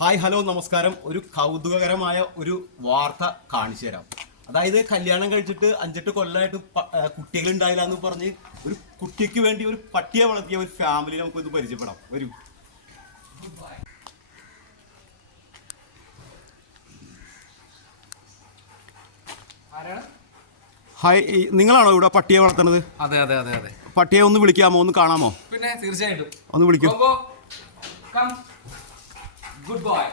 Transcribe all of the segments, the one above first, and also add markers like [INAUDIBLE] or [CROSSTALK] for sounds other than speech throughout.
Hi hello നമസ്കാരം. ഒരു കൗതുകകരമായ ഒരു വാർത്ത കാണിച്ചു തരാം. അതായത് കല്യാണം കഴിച്ചിട്ട് അഞ്ചെട്ട് കൊല്ലമായിട്ട് കുട്ടികൾ ഉണ്ടായില്ല എന്ന് പറഞ്ഞ് ഒരു കുട്ടിക്ക് വേണ്ടി ഒരു പട്ടിയെ വളർത്തിയ ഒരു ഫാമിലി നമുക്ക് ഇത് പരിചയപ്പെടാം. വരൂ. ഹായ് നിങ്ങളാണോ ഇവിടെ പട്ടിയെ വളർത്തുന്നത്? അതെ അതെ അതെ അതെ. പട്ടിയെ ഒന്ന് വിളിക്കാമോ? ഒന്ന് കാണാമോ? പിന്നെ തീർച്ചയായിട്ടും. ഒന്ന് വിളിക്കൂ. ഗുഡ് ബോയ്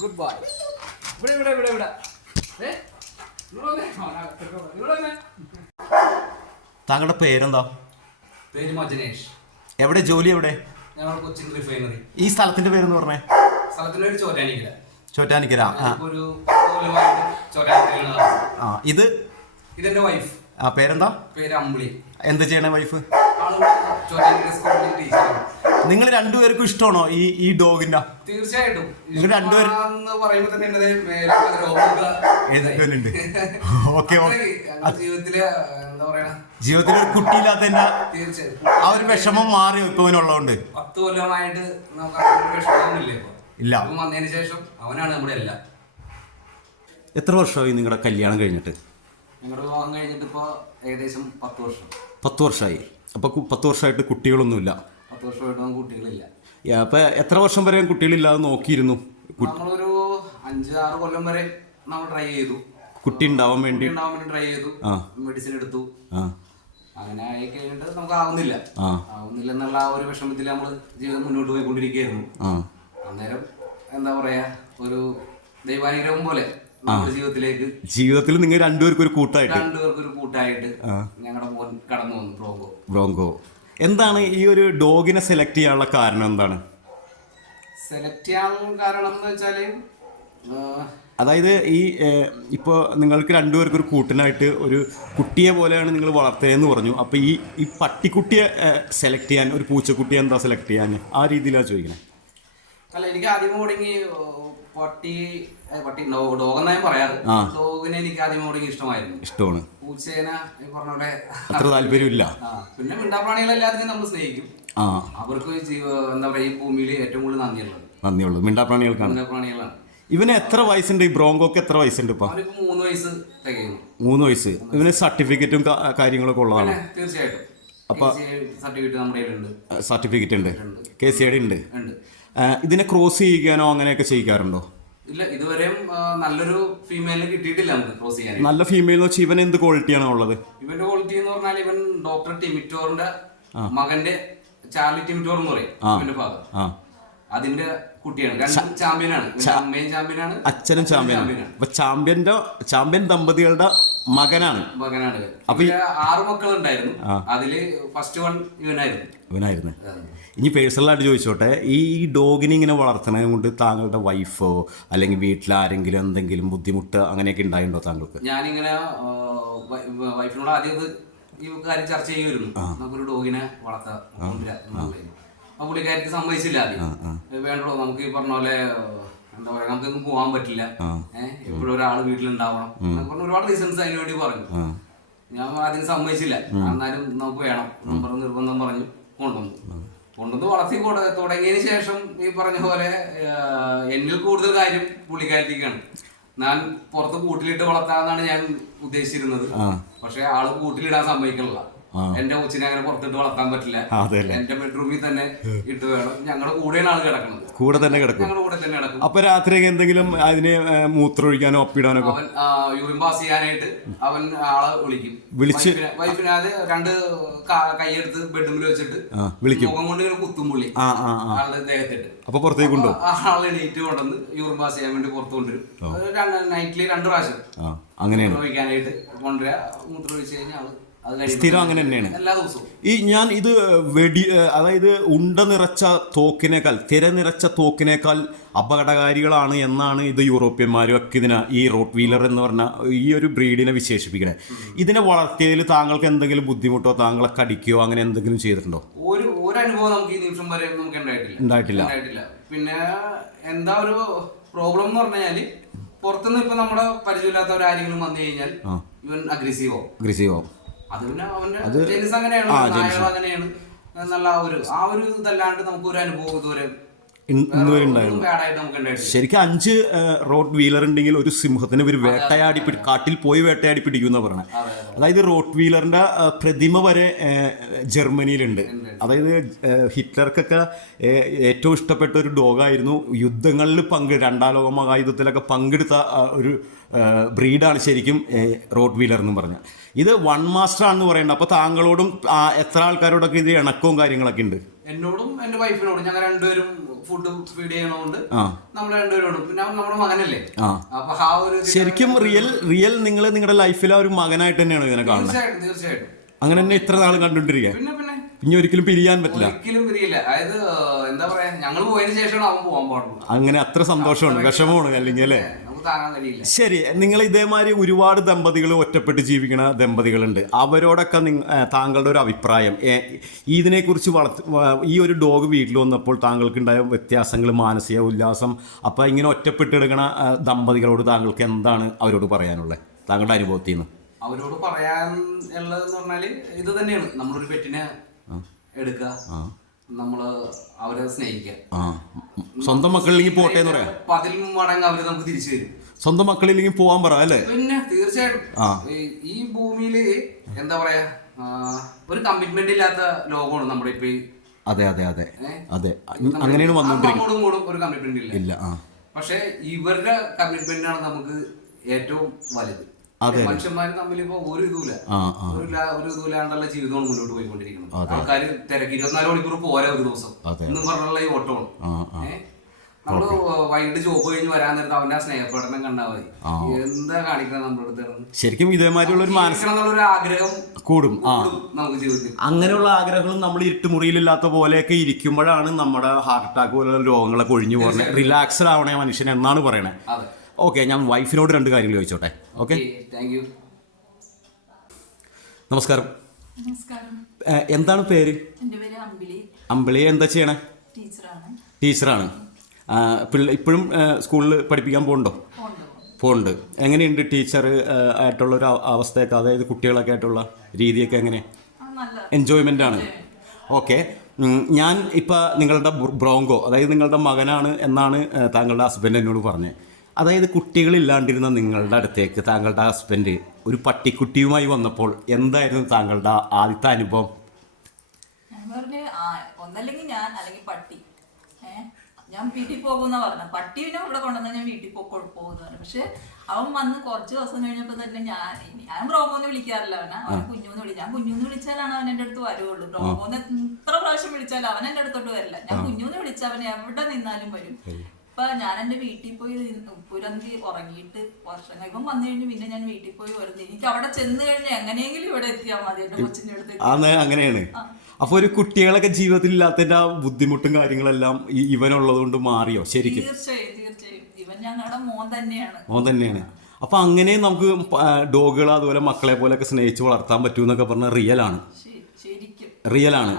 ഗുഡ് ബോയ് ഇവിടെ ഇവിടെ ഇവിടെ ഇവിടെ. താങ്കളുടെ പേരെന്താ? പേര് മജനേഷ്. എവിടെ? ജോലി എവിടെ? ഞങ്ങൾ കൊച്ചിൻ റിഫൈനറി. ഈ സ്ഥലത്തിന്റെ പേരെന്ന് പറഞ്ഞേ? സ്ഥലത്തിന്റെ പേര് ചോറ്റാനിക്കര. ചോറ്റാനിക്കര. ഒരു. ആ ഇത്? ഇതെന്റെ വൈഫ് ആ പേരെന്താ? പേര് അമ്പിളി. എന്ത് ചെയ്യണേ വൈഫ് ചോറ്റാനിക്കര സ്കൂളിൽ ടീച്ചറാണ്. നിങ്ങൾ രണ്ടുപേർക്കും ഇഷ്ടമാണോ ഈ ഈ ഡോഗിന്റെ തീർച്ചയായിട്ടും. നിങ്ങൾ രണ്ടുപേരും- ഓക്കെ [LAUGHS] എന്താ ജീവിതത്തിൽ ഒരു കുട്ടിയില്ലാത്തതിന്റെ ആ ഒരു വിഷമം മാറി ഇപ്പൊ ഇവനുള്ളതുകൊണ്ട് പത്ത് കൊല്ലമായിട്ട് ഇല്ല. വന്നതിന് ശേഷം അവനാണ് നമ്മുടെ എല്ലാം. എത്ര വർഷമായി നിങ്ങളുടെ കല്യാണം കഴിഞ്ഞിട്ട്? ഞങ്ങളുടെ വിവാഹം കഴിഞ്ഞിട്ട് ഇപ്പൊ ഏകദേശം പത്ത് വർഷം. പത്ത് വർഷമായി. അപ്പൊ പത്ത് വർഷമായിട്ട് കുട്ടികളൊന്നുമില്ല. പത്ത് വർഷമായിട്ട് കുട്ടികളില്ല. അപ്പൊ എത്ര വർഷം വരെ കുട്ടികളില്ലാതെ നോക്കിയിരുന്നു? നമ്മളൊരു അഞ്ച് ആറ് കൊല്ലം വരെ നമ്മൾ ട്രൈ ചെയ്തു. കുട്ടി ഉണ്ടാവാൻ വേണ്ടി. ഉണ്ടാവാൻ വേണ്ടി ട്രൈ ചെയ്തു. മെഡിസിൻ എടുത്തു. അങ്ങനെ ആയി കഴിഞ്ഞിട്ട് നമുക്ക് ആവുന്നില്ല. ആവുന്നില്ല എന്നുള്ള ആ ഒരു വിഷമത്തിൽ നമ്മൾ ജീവിതം മുന്നോട്ട് പോയിക്കൊണ്ടിരിക്കുകയായിരുന്നു. അന്നേരം എന്താ പറയാ ഒരു ദൈവാനുഗ്രഹം പോലെ നമ്മുടെ ജീവിതത്തിലേക്ക് ജീവിതത്തിൽ നിങ്ങൾ രണ്ടുപേർക്കും ഒരു കൂട്ടായിട്ട്. രണ്ടുപേർക്കും ഒരു കൂട്ടായിട്ട് ഞങ്ങളുടെ മോൻ കടന്നു വന്നു ബ്രോങ്കോ ബ്രോങ്കോ എന്താണ് ഈ ഒരു ഡോഗിനെ സെലക്ട് ചെയ്യാനുള്ള കാരണം എന്താണ്? സെലക്ട് ചെയ്യാൻ കാരണം എന്ന് വെച്ചാൽ അതായത് ഈ ഇപ്പോൾ നിങ്ങൾക്ക് രണ്ടുപേർക്ക് ഒരു കൂട്ടനായിട്ട് ഒരു കുട്ടിയെ പോലെയാണ് നിങ്ങൾ വളർത്തുകയെന്ന് പറഞ്ഞു. അപ്പോൾ ഈ ഈ പട്ടിക്കുട്ടിയെ സെലക്ട് ചെയ്യാൻ ഒരു പൂച്ചക്കുട്ടിയെ എന്താ സെലക്ട് ചെയ്യാൻ? ആ രീതിയിലാണ് ചോദിക്കുന്നത് അല്ല എനിക്ക് ആദ്യം തുടങ്ങി പട്ടി പട്ടി ഡോഗ് ഞാൻ പറയാറ്. ഡോഗിനെ എനിക്ക് ആദ്യം തുടങ്ങി ഇഷ്ടമായിരുന്നു. ഇഷ്ടമാണ്. പൂച്ചേന ഈ പറഞ്ഞ പോലെ അത്ര താല്പര്യമില്ല. പിന്നെ മിണ്ടാപ്രാണികളെ മിണ്ടാപ്രാണികളെല്ലാത്തിനും നമ്മൾ സ്നേഹിക്കും. അവർക്ക് എന്താ പറയാ ഈ ഭൂമിയിൽ ഏറ്റവും കൂടുതൽ നന്ദിയുള്ളത്. നന്ദിയുള്ളത്. മിണ്ടാപ്രാണികൾക്കാണ്. മിണ്ടാപ്രാണികളാണ്. ഇവന് എത്ര വയസ്സുണ്ട്? ഈ ബ്രോങ്കോക്ക് എത്ര വയസ്സുണ്ട് ഇപ്പൊ? മൂന്ന് വയസ്സ് മൂന്ന് വയസ്സ്. ഇവന് സർട്ടിഫിക്കറ്റും കാര്യങ്ങളൊക്കെ ഉള്ളതാണ്. തീർച്ചയായിട്ടും. തീർച്ചയായിട്ടും സർട്ടിഫിക്കറ്റ് ഉണ്ട്. കെ സി ഐ ഡി ഉണ്ട്. ഇതിനെ ക്രോസ് ചെയ്യിക്കാനോ അങ്ങനെയൊക്കെ ചെയ്യിക്കാറുണ്ടോ? ഇല്ല ഇതുവരെയും നല്ലൊരു ഫീമെയിലിനെ കിട്ടിയിട്ടില്ല നമുക്ക് ക്രോസ് ചെയ്യാൻ നല്ല ഫീമെയിൽ എന്ന് വെച്ചാൽ ഇവൻ എന്ത് ക്വാളിറ്റിയാണ് ഉള്ളത്? ഇവന്റെ ക്വാളിറ്റി എന്ന് പറഞ്ഞാൽ ഇവൻ ഡോക്ടർ ടിമിറ്റോറിന്റെ മകന്റെ ചാർലി ടിമിറ്റോർ എന്ന് പറയും ഇവന്റെ ഫാദർ അതിന്റെ കുട്ടിയാണ്. ചാമ്പ്യനാണ് ഇവന്റെ അമ്മയും ചാമ്പ്യനാണ് അച്ഛനും ചാമ്പ്യനാണ് ചാമ്പ്യനാണ്. അപ്പൊ ചാമ്പ്യന്റെ ചാമ്പ്യൻ ദമ്പതികളുടെ മകനാണ്. മകനാണ് അപ്പൊ ആറ് ആറ് മക്കളുണ്ടായിരുന്നു. അതിൽ ഫസ്റ്റ് വൺ ഇവനായിരുന്നു. ഇവനായിരുന്നു. ഇനി പേഴ്സണലായിട്ട് ചോദിച്ചോട്ടെ ഈ ഡോഗിനെ ഇങ്ങനെ വളർത്തണത് കൊണ്ട് താങ്കളുടെ വൈഫോ അല്ലെങ്കിൽ വീട്ടിൽ ആരെങ്കിലും എന്തെങ്കിലും ബുദ്ധിമുട്ട് അങ്ങനെയൊക്കെ ഉണ്ടായിട്ടുണ്ടോ താങ്കൾക്ക്? ഞാനിങ്ങനെ വൈഫിനോട് ആദ്യം ഈ കാര്യം ചർച്ച ചെയ്യുമായിരുന്നു. നമുക്കൊരു ഡോഗിനെ വളർത്താം. അപ്പൊ പുള്ളിക്കാരിക്ക് സമ്മതിച്ചില്ല ആദ്യം. വേണ്ടോ നമുക്ക് ഈ പറഞ്ഞ പോലെ എന്താ പറയാ നമുക്കൊന്നും പോകാൻ പറ്റില്ല. ഏഹ് എപ്പോഴും ഒരാൾ വീട്ടിലുണ്ടാവണം. പറഞ്ഞ് ഒരുപാട് റീസൺസ് അതിന് വേണ്ടി പറഞ്ഞു. ഞാൻ ആദ്യം സമ്മതിച്ചില്ല. എന്നാലും നമുക്ക് വേണം. നമ്പർ നിർബന്ധം പറഞ്ഞു കൊണ്ടുവന്നു. കൊണ്ടുവന്ന് വളർത്തി തുടങ്ങിയതിന് ശേഷം ഈ പറഞ്ഞ പോലെ എന്നിൽ കൂടുതൽ കാര്യം പുള്ളിക്കാരിക്കാണ് ഞാൻ പുറത്ത് കൂട്ടിലിട്ട് വളർത്താന്നാണ് ഞാൻ ഉദ്ദേശിച്ചിരുന്നത്. പക്ഷെ ആൾ കൂട്ടിലിടാൻ സമ്മതിക്കണില്ല എന്റെ കൊച്ചിനെ അങ്ങനെ പുറത്തിട്ട് വളർത്താൻ പറ്റില്ല. എന്റെ ബെഡ്റൂമിൽ തന്നെ ഇട്ട് വേണം. ഞങ്ങളുടെ കൂടെയാണ് ആൾ കിടക്കുന്നത്. കൂടെ തന്നെ കിടക്കും. കൂടെ തന്നെ കിടക്കും. അപ്പൊ രാത്രി എന്തെങ്കിലും അതിനെ മൂത്ര മൂത്രമൊഴിക്കാനോ ഒപ്പിടാനോ ഒക്കെ അവൻ യൂറിൻ പാസ് ചെയ്യാനായിട്ട് അവൻ ആളെ വിളിക്കും. വിളിച്ച് വൈഫിനെ- അത് രണ്ട് കാ- കൈയെടുത്ത് ബെഡ്റൂമിൽ വെച്ചിട്ട് ആ വിളിക്കും. മുഖം കൊണ്ട് ഇങ്ങനെ കുത്തും പുള്ളി. ആ ആ ആ. ആളുടെ ദേഹത്തിട്ട്. അപ്പൊ പുറത്തേക്ക് കൊണ്ടോ? ആ ആൾ എണീറ്റ് കൊണ്ടുവന്ന് യൂറിൻ പാസ് ചെയ്യാൻ വേണ്ടി പുറത്ത് കൊണ്ടുവരും. നൈറ്റിൽ രണ്ട് പ്രാവശ്യം ആ അങ്ങനെയാണ്. ഒഴിക്കാനായിട്ട് കൊണ്ടുവരാ. മൂത്രം ഒഴിച്ച് കഴിഞ്ഞാൽ ആൾ സ്ഥിരം അങ്ങനെ തന്നെയാണ്. ഈ ഞാൻ ഇത് വെടി അതായത് ഉണ്ട നിറച്ച തോക്കിനേക്കാൾ തിര നിറച്ച തോക്കിനേക്കാൾ അപകടകാരികളാണ് എന്നാണ് ഇത് യൂറോപ്യന്മാരും ഒക്കെ ഇതിനെ ഈ റോട്ട് വീലർ എന്ന് പറഞ്ഞ ഈ ഒരു ബ്രീഡിനെ വിശേഷിപ്പിക്കണേ. ഇതിനെ വളർത്തിയതിൽ താങ്കൾക്ക് എന്തെങ്കിലും ബുദ്ധിമുട്ടോ താങ്കളെ കടിക്കുകയോ അങ്ങനെ എന്തെങ്കിലും ചെയ്തിട്ടുണ്ടോ? ഒരു ഒരു അനുഭവം നമുക്ക് ഈ നിമിഷം വരെ നമുക്ക് ഉണ്ടായിട്ടില്ല. പിന്നെ എന്താ ഒരു പ്രോബ്ലം എന്ന് പറഞ്ഞാൽ പുറത്തുനിന്ന് ഇപ്പൊ നമ്മുടെ പരിചയമില്ലാത്ത ആരെങ്കിലും വന്നു കഴിഞ്ഞാൽ ഇവൻ അഗ്രസീവോ ഗ്രസീവോ അത് എന്നുള്ള ഒരു ആ ഒരു ഇതല്ലാണ്ട് നമുക്ക് ഒരു അനുഭവം ഇതുവരെ ഇൻ- ഉണ്ടായിരുന്നു ശരിക്കും അഞ്ച് റോഡ് വീലർ ഉണ്ടെങ്കിൽ ഒരു സിംഹത്തിന് ഒരു വേട്ടയാടി കാട്ടിൽ പോയി വേട്ടയാടി പിടിക്കുന്ന പറഞ്ഞത് അതായത് റോട്ട് വീലറിന്റെ പ്രതിമ വരെ ജർമ്മനിയിലുണ്ട്. അതായത് ഹിറ്റ്ലർക്കൊക്കെ ഏറ്റവും ഇഷ്ടപ്പെട്ട ഒരു ഡോഗായിരുന്നു. യുദ്ധങ്ങളിൽ പങ്കെ രണ്ടാം ലോക മഹായുദ്ധത്തിലൊക്കെ പങ്കെടുത്ത ഒരു ബ്രീഡാണ് ശരിക്കും റോഡ് വീലർ എന്ന് പറഞ്ഞ ഇത് വൺ മാസ്റ്റർ ആണെന്ന് പറയുന്നത്. അപ്പോൾ താങ്കളോടും എത്ര ആൾക്കാരോടൊക്കെ ഇത് ഇണക്കവും കാര്യങ്ങളൊക്കെ ഉണ്ട്? എന്നോടും എന്റെ വൈഫിനോടും ഞങ്ങൾ രണ്ടുപേരും ഫുഡ് ഫീഡ് ചെയ്യണോണ്ട് നമ്മൾ രണ്ടുപേരോടും. പിന്നെ അവൻ നമ്മുടെ മകനല്ലേ? അപ്പൊ ആ ഒരു ശരിക്കും റിയൽ റിയൽ നിങ്ങൾ നിങ്ങളുടെ ലൈഫിലെ ഒരു മകനായിട്ട് തന്നെയാണ് ഇതിനെ കാണുന്നത്. തീർച്ചയായിട്ടും തീർച്ചയായിട്ടും. അങ്ങനെ തന്നെ ഇത്ര നാൾ കണ്ടുകൊണ്ടിരിക്കുക. പിന്നെ പിന്നെ. ഇനി ഒരിക്കലും പിരിയാൻ പറ്റില്ല. ഒരിക്കലും പിരിയില്ല. അതായത് എന്താ പറയാ ഞങ്ങൾ പോയതിനു ശേഷമാണ് അവൻ പോകാൻ പാടുള്ളൂ. അങ്ങനെ അത്ര സന്തോഷമാണ് വിഷമമാണ് അല്ലെങ്കിൽ അല്ലേ? ശരി നിങ്ങൾ ഇതേമാതിരി ഒരുപാട് ദമ്പതികൾ ഒറ്റപ്പെട്ട് ജീവിക്കുന്ന ദമ്പതികളുണ്ട്. അവരോടൊക്കെ താങ്കളുടെ ഒരു അഭിപ്രായം. ഇതിനെ ഇതിനെക്കുറിച്ച് വളർത്ത് ഈ ഒരു ഡോഗ് വീട്ടിൽ വന്നപ്പോൾ താങ്കൾക്കുണ്ടായ വ്യത്യാസങ്ങൾ മാനസിക ഉല്ലാസം അപ്പം ഇങ്ങനെ ഒറ്റപ്പെട്ടിടുന്ന ആ, ദമ്പതികളോട് താങ്കൾക്ക് എന്താണ് അവരോട് പറയാനുള്ളത്? താങ്കളുടെ അനുഭവത്തിൽ നിന്ന് അവരോട് പറയാൻ ഉള്ളതെന്ന് പറഞ്ഞാൽ ഇത് തന്നെയാണ്. നമ്മളൊരു പെറ്റിനെ എടുക്കുക. നമ്മൾ അവരെ സ്നേഹിക്കുക ആ. സ്വന്തം മക്കളില്ലെങ്കിൽ പോട്ടെ എന്ന് പറയാം. പതിൽ മടങ്ങ് അവർ നമുക്ക് തിരിച്ചു തരും. സ്വന്തം മക്കളില്ലെങ്കിൽ പോവാൻ പറ അല്ലേ? പിന്നെ തീർച്ചയായിട്ടും ആ. ഈ- ഈ ഭൂമിയിൽ എന്താ പറയാ ആ, ഒരു കമ്മിറ്റ്മെന്റ് ഇല്ലാത്ത ലോകമാണ് നമ്മുടെ ഇപ്പൊ ഈ അതെ അതെ അതെ. ഏ? അതെ. അങ്ങനെയാണ് വന്നുകൊണ്ടിരിക്കുന്നത് അങ്ങോട്ടും ഇങ്ങോട്ടും ഒരു കമ്മിറ്റ്മെന്റ് ഇല്ല. ഇല്ല ആ. പക്ഷെ ഇവരുടെ കമ്മിറ്റ്മെന്റ് ആണ് നമുക്ക് ഏറ്റവും വലുത്. അതെ. മനുഷ്യന്മാർ തമ്മിൽ ഇപ്പൊ ഒരു ഇതുമില്ല. ഒരു ഇതുമില്ലാണ്ടുള്ള ജീവിതമാണ് മുന്നോട്ട് പോയിക്കൊണ്ടിരിക്കുന്നത്. ആൾക്കാർ തിരക്ക് ഇരുപത്തിനാല് മണിക്കൂർ പോരാ ഒരു ദിവസം. എന്നും പറഞ്ഞുള്ള ഈ ഓട്ടമാണ്. ആ നമ്മൾ വൈകിട്ട് ജോബ് കഴിഞ്ഞ് വരാൻ നേരത്ത് അവന്റെ ആ സ്നേഹപ്രകടനം കണ്ടാൽ മതി. എന്താ കാണിക്കണം നമ്മുടെ അടുത്ത് ശരിക്കും ഇതേമാതിരിയുള്ള ഒരു മാനസിക ആഗ്രഹം കൂടും. നമുക്ക് ജീവിതത്തിൽ. അങ്ങനെയുള്ള ആഗ്രഹങ്ങളും നമ്മൾ ഇരുട്ടുമുറിയിലില്ലാത്ത പോലെയൊക്കെ ഇരിക്കുമ്പോഴാണ് നമ്മുടെ ഹാർട്ട് അറ്റാക്ക് പോലുള്ള രോഗങ്ങളൊക്കെ ഒഴിഞ്ഞു പോകുന്നത്. റിലാക്സ്ഡ് ആവണേ മനുഷ്യൻ എന്നാണ് പറയണത് അതെ. ഓക്കെ ഞാൻ വൈഫിനോട് രണ്ട് കാര്യങ്ങൾ ചോദിച്ചോട്ടെ. ഓക്കെ താങ്ക് യു നമസ്കാരം. നമസ്കാരം. എന്താണ് പേര്? അമ്പിളി. അമ്പിളി എന്താ ചെയ്യണേ? ടീച്ചറാണ്. ടീച്ചറാണ്. ഇപ്പോഴും സ്കൂളിൽ പഠിപ്പിക്കാൻ പോകുന്നുണ്ടോ പോകണ്ട് പോകുന്നുണ്ട് എങ്ങനെയുണ്ട് ടീച്ചർ ആയിട്ടുള്ള ഒരു അവ- അവസ്ഥയൊക്കെ? അതായത് കുട്ടികളൊക്കെ ആയിട്ടുള്ള രീതിയൊക്കെ എങ്ങനെ നല്ല എൻജോയ്മെന്റ് ആണ്. ഓക്കെ ഞാൻ ഇപ്പം നിങ്ങളുടെ ബ്രോങ്കോ അതായത് നിങ്ങളുടെ മകനാണ് എന്നാണ് താങ്കളുടെ ഹസ്ബൻഡ് എന്നോട് പറഞ്ഞത് അതായത് കുട്ടികളില്ലാണ്ടിരുന്ന നിങ്ങളുടെ അടുത്തേക്ക് താങ്കളുടെ ഹസ്ബൻഡ് ഒരു പട്ടിക്കുട്ടിയുമായി വന്നപ്പോൾ എന്തായിരുന്നു താങ്കളുടെ ആദ്യത്തെ അനുഭവം? ഞാൻ പറഞ്ഞു ആ ഒന്നല്ലെങ്കിൽ ഞാൻ അല്ലെങ്കിൽ പട്ടി. ഏ ഞാൻ വീട്ടിൽ പോകുന്ന പറഞ്ഞ പട്ടി പിന്നെ ഇവിടെ കൊണ്ടുവന്നാൽ ഞാൻ വീട്ടിൽ പോ പോകുന്ന പറഞ്ഞു പക്ഷെ അവൻ വന്ന് കുറച്ച് ദിവസം കഴിഞ്ഞപ്പോൾ തന്നെ ഞാൻ ഞാൻ ബ്രോമോന്ന് വിളിക്കാറില്ല അവനെ. അവൻ കുഞ്ഞുന്ന് വിളി ഞാൻ കുഞ്ഞുന്ന് വിളിച്ചാലാണ് അവൻ എന്റെ അടുത്ത് വരുവുള്ളൂ ബ്രോമോന്ന് ഇത്ര പ്രാവശ്യം വിളിച്ചാലും അവൻ എന്റെ അടുത്തോട്ട് വരില്ല. ഞാൻ കുഞ്ഞുന്ന് വിളിച്ചാൽ അവൻ എവിടെ നിന്നാലും വരും. ഇപ്പൊ ഞാൻ എന്റെ വീട്ടിൽ പോയി പുരന്തി ഉറങ്ങിയിട്ട് വർഷങ്ങൾ ഇപ്പം വന്നു കഴിഞ്ഞ് പിന്നെ ഞാൻ വീട്ടിൽ പോയി വരുന്നത് എനിക്ക് അവിടെ ചെന്ന് കഴിഞ്ഞാൽ എങ്ങനെയെങ്കിലും ഇവിടെ എത്തിയാൽ മതി എന്റെ കൊച്ചിന്റെ അടുത്ത്. അങ്ങനെയാണ്. അപ്പൊ ഒരു കുട്ടികളൊക്കെ ജീവിതത്തിൽ ഇല്ലാത്തതിന്റെ ആ ബുദ്ധിമുട്ടും കാര്യങ്ങളെല്ലാം ഇവനുള്ളത് കൊണ്ട് മാറിയോ? ശരിക്കും. തീർച്ചയായും തീർച്ചയായും. ഇവൻ ഞങ്ങളുടെ മോൻ തന്നെയാണ്. മോൻ തന്നെയാണ്. അപ്പൊ അങ്ങനെ നമുക്ക് ഡോഗുകൾ അതുപോലെ മക്കളെ പോലെയൊക്കെ സ്നേഹിച്ച് വളർത്താൻ പറ്റൂ എന്നൊക്കെ പറഞ്ഞാൽ റിയൽ ആണ് ശരിക്കും. റിയൽ ആണ്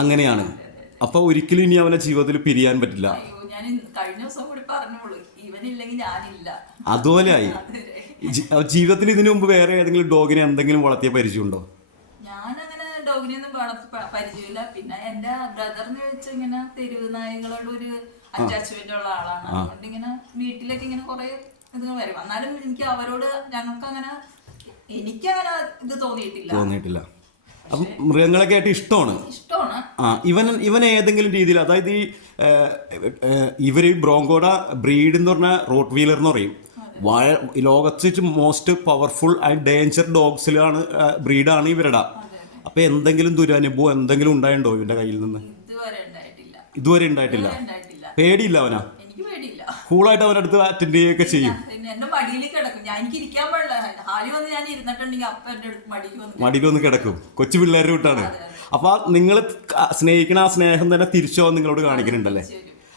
അങ്ങനെയാണ്. അപ്പൊ ഒരിക്കലും ഇനി അവനെ ജീവിതത്തിൽ പിരിയാൻ പറ്റില്ല. ഞാൻ കഴിഞ്ഞ ദിവസം കൂടി പറഞ്ഞോളൂ. ഇവനില്ലെങ്കിൽ ഞാനില്ല. അതുപോലെയായി. അതെ. ജി- അഹ് ജീവിതത്തിൽ ഇതിനു മുമ്പ് വേറെ ഏതെങ്കിലും ഡോഗിനെ എന്തെങ്കിലും വളർത്തിയ പരിചയമുണ്ടോ? ഞാനങ്ങനെ ഡോഗിനെയൊന്നും വളർത്തി പ- പരിചയമില്ല. പിന്നെ എന്റെ ബ്രദറിന് വെച്ച് ഇങ്ങനെ തെരുവ് നായകളോട് ഒരു അറ്റാച്ച്മെന്റ് ഉള്ള ആളാണ്. അതുകൊണ്ട് ഇങ്ങനെ വീട്ടിലേക്ക് ഇങ്ങനെ കുറെ ഇത് വരും. എന്നാലും എനിക്ക് അവരോട് ഞങ്ങൾക്ക് അങ്ങനെ എനിക്കങ്ങനെ ഇത് തോന്നിയിട്ടില്ല. തോന്നിയിട്ടില്ല. അപ്പം മൃഗങ്ങളൊക്കെ ആയിട്ട് ഇഷ്ടമാണ്. ഇഷ്ടമാണ്. ആ ഇവൻ ഇവൻ ഏതെങ്കിലും രീതിയിൽ അതായത് ഈ ഇവർ ഈ ബ്രോങ്കോഡ ബ്രീഡ് എന്ന് പറഞ്ഞാൽ റോട്ട് വീലർ എന്ന് പറയും. വാഴ ലോകത്ത് മോസ്റ്റ് പവർഫുൾ ആൻഡ് ഡേഞ്ചർ ഡോഗ്സിലാണ് ബ്രീഡാണ് ഇവരുടെ. അപ്പൊ എന്തെങ്കിലും ദുരനുഭവം എന്തെങ്കിലും ഉണ്ടായിട്ടുണ്ടോ ഇവന്റെ കയ്യിൽ നിന്ന്? ഇതുവരെ ഉണ്ടായിട്ടില്ല. പേടിയില്ല അവനാ? കൂളായിട്ട് അവനടുത്ത് അറ്റൻഡ് ചെയ്യുകയൊക്കെ ചെയ്യും. എന്റെ മടിയിൽ കിടക്കും. ഞാൻ എനിക്ക് ഇരിക്കാൻ പാടില്ല. ഹാലി വന്ന് ഞാൻ ഇരുന്നിട്ടുണ്ടെങ്കിൽ അപ്പൊ എന്റെ മടിയിൽ വന്ന് മടിയിൽ വന്ന് കിടക്കും. കൊച്ചു പിള്ളേരുടെ വിട്ടാണ് അപ്പൊ നിങ്ങൾ സ്നേഹിക്കണ ആ സ്നേഹം തന്നെ തിരിച്ചോ നിങ്ങളോട് കാണിക്കുന്നുണ്ടല്ലേ?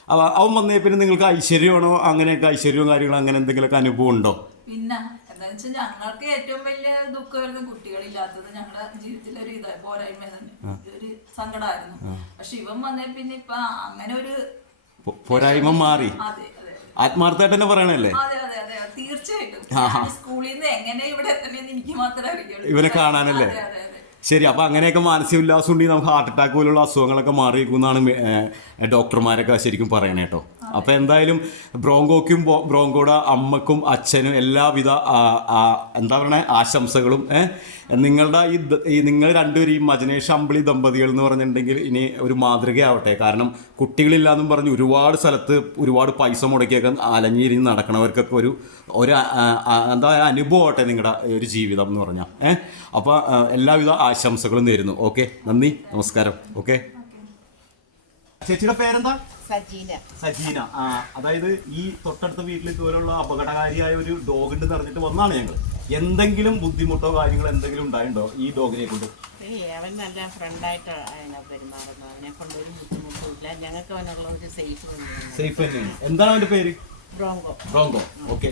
അപ്പൊ അവൻ വന്നേ പിന്നെ നിങ്ങൾക്ക് ഐശ്വര്യമാണോ? അങ്ങനെയൊക്കെ ഐശ്വര്യവും കാര്യങ്ങളും അങ്ങനെ എന്തെങ്കിലുമൊക്കെ അനുഭവം ഉണ്ടോ? പിന്നെ എന്താന്ന് വെച്ചാൽ ഞങ്ങൾക്ക് ഏറ്റവും വലിയ ദുഃഖം വരുന്ന കുട്ടികളില്ലാത്തത്. ഞങ്ങളുടെ ജീവിതത്തിലെ ഒരു ഇതായി പോരായ്മ ഒരു സങ്കടമായിരുന്നു പക്ഷെ ഇവൻ വന്നേ പിന്നെ ഇപ്പൊ അങ്ങനെ ഒരു പോരായ്മ മാറി. അതെ ആത്മാർത്ഥമായിട്ട് തന്നെ പറയണല്ലേ അതെ അതെ അതെ. തീർച്ചയായിട്ടും. ഞാൻ സ്കൂളിൽ നിന്ന് എങ്ങനെ ഇവിടെ എത്തണേന്ന് എനിക്ക് മാത്രമേ അറിയുള്ളൂ. ഇവനെ കാണാനല്ലേ? അതെ അതെ അതെ. ശരി അപ്പൊ അങ്ങനെയൊക്കെ മാനസിക ഉല്ലാസം ഉണ്ടെങ്കിൽ നമുക്ക് ഹാർട്ട് അറ്റാക്ക് പോലുള്ള അസുഖങ്ങളൊക്കെ മാറിയിരിക്കുന്നതാണ് ഡോക്ടർമാരൊക്കെ ശരിക്കും പറയണേ കേട്ടോ അപ്പൊ എന്തായാലും ബ്രോങ്കോക്കും ബ്രോങ്കോയുടെ അമ്മക്കും അച്ഛനും എല്ലാവിധ എന്താ പറയണേ ആശംസകളും നിങ്ങളുടെ ഈ നിങ്ങൾ രണ്ടുപേരും ഈ മജനേഷ് അമ്പിളി ദമ്പതികൾ എന്ന് പറഞ്ഞിട്ടുണ്ടെങ്കിൽ ഇനി ഒരു മാതൃകയാവട്ടെ. കാരണം കുട്ടികളില്ലാന്നും പറഞ്ഞ് ഒരുപാട് സ്ഥലത്ത് ഒരുപാട് പൈസ മുടക്കിയൊക്കെ അലഞ്ഞിരിഞ്ഞ് നടക്കണവർക്കൊക്കെ ഒരു ഒരു എന്താ അനുഭവമാവട്ടെ നിങ്ങളുടെ ഒരു ജീവിതം എന്ന് പറഞ്ഞാൽ ഏഹ് അപ്പോൾ എല്ലാവിധ ആശംസകളും നേരുന്നു. ഓക്കെ നന്ദി നമസ്കാരം. ഓക്കെ? ചേച്ചിയുടെ പേരെന്താ? സജീന. സജീന. ആ അതായത് ഈ തൊട്ടടുത്ത വീട്ടിൽ ഇതുപോലുള്ള അപകടകാരിയായ ഒരു ഡോഗ് ഉണ്ട് നിറഞ്ഞിട്ട് വന്നാണ് ഞങ്ങൾ എന്തെങ്കിലും ബുദ്ധിമുട്ടോ കാര്യങ്ങളോ എന്തെങ്കിലും ഉണ്ടായിട്ടുണ്ടോ ഈ ഡോഗിനെ കൊണ്ട്? അവൻ നല്ല ഫ്രണ്ടായിട്ട് അതിനെ പെരുമാറുന്നു. അവനെ കൊണ്ടൊരു ബുദ്ധിമുട്ടുമില്ല ഞങ്ങൾക്ക് അവനുള്ള ഒരു സേഫ് സേഫ് തന്നെയാണ്. എന്താണ് അവന്റെ പേര്? ബ്രോങ്കോ. ബ്രോങ്കോ. ഓക്കെ.